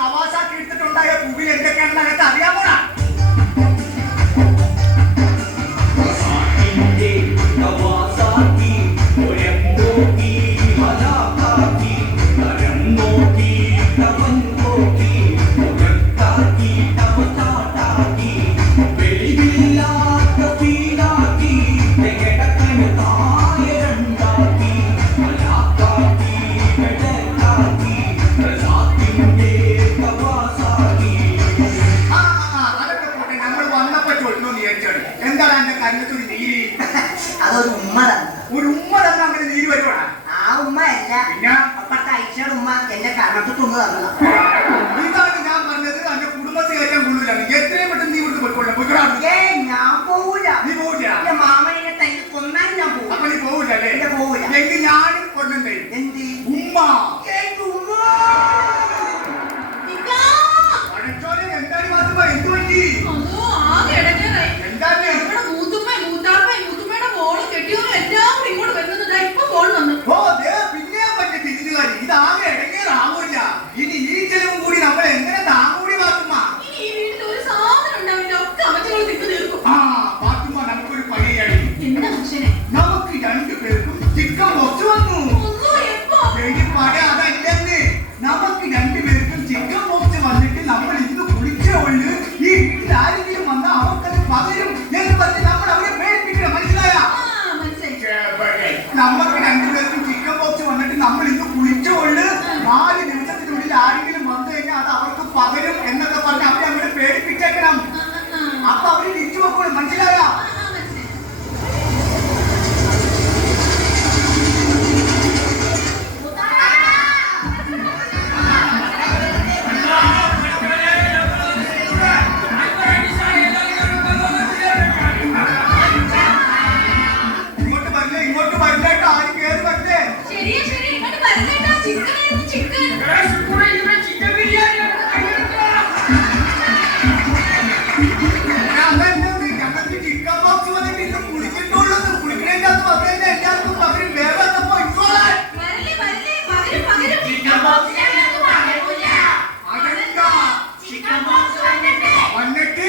Kawasaki, കണ്ണത്തൊരു നീര്? അതൊരു ഉമ്മ തന്നു. ഒരു ഉമ്മ തന്നെ അങ്ങനെ നീര് വരുവാണ്? ആ ഉമ്മ അല്ല, പിന്നെ അപ്പത്തെ ഐഷയുടെ ഉമ്മ എന്റെ കണ്ണത്തൊന്ന് തന്നതാ. ഇതാണ് ഞാൻ പറഞ്ഞത്, എന്റെ കുടുംബത്തെ കയറ്റാൻ കൊള്ളൂലാണ്. എത്രയും പെട്ടെന്ന് നീ ഇവിടുന്ന് പോയിക്കോളാം. ഞാൻ പോവൂല. നീ പോവില്ല? എന്റെ മാമനെ തല്ലി കൊന്നാലും ഞാൻ പോകും. അപ്പൊ നീ പോവില്ലല്ലേ? എന്റെ പോവൂല. എങ്കിൽ ഞാനും കൊല്ലണ്ടേ? എന്ത് ഉമ്മ? പടച്ചോനെ, എന്താണ് മാത്തുമ്മ? എന്ത് പറ്റി? എന്താണ്? ഓ ദേ പിന്നെ പറ്റിയ തിരിഞ്ഞുകാരി. ഇതാകെ ഇടങ്ങേറാവൂല്ല. ഇനി ഈ ചെലവും കൂടി നമ്മൾ എങ്ങനെ താങ്ങൂടി മാത്തുമ്മ? ആ മാത്തുമ്മ, നമുക്കൊരു പണിയായി. നമുക്ക് രണ്ടുപേർക്കും ചിക്കൻ ബോക്സ് വന്നു. അതല്ലെന്ന്, നമുക്ക് രണ്ടുപേർക്കും ചിക്കൻ ബോക്സ് വന്നിട്ട് നമ്മൾ ഇന്ന് കുളിച്ചേ ഉള്ളു. ഈ വീട്ടിൽ ആരെങ്കിലും വന്നാൽ അവർക്കത് പകരും എന്ന് പറഞ്ഞ് നമ്മൾ അവരെ പേടിപ്പിക്കണം. മനസ്സിലായ? നമുക്ക് രണ്ടുപേർക്കും ചിക്കൻ ബോക്സ് വന്നിട്ട് നമ്മൾ ഇന്ന് കുളിച്ചേ ഉള്ളു. 4 ദിവസത്തിനുള്ളിൽ ആരെങ്കിലും വന്നു കഴിഞ്ഞാൽ അത് അവർക്ക് പകരും എന്നൊക്കെ പറഞ്ഞ് അവരെ അവരെ പേടിപ്പിച്ചേക്കണം. അപ്പൊ അവര് തിരിച്ചു വെക്കണം. മനസ്സിലായ? ഇങ്ങോട്ട് വരില്ലേട്ടോ, ആരും കേറി വരല്ലേ? ഞങ്ങൾക്ക് ചിക്കൻ ബോക്സ് വന്നിട്ട് ഇന്ന് കുളിച്ചിട്ടുള്ളൂ. കുളിക്കണേന്റെ അന്ന് വന്നതിന്റെ എല്ലാവർക്കും പകരം വേറെ ഇക്കോളാൻ വന്നിട്ട്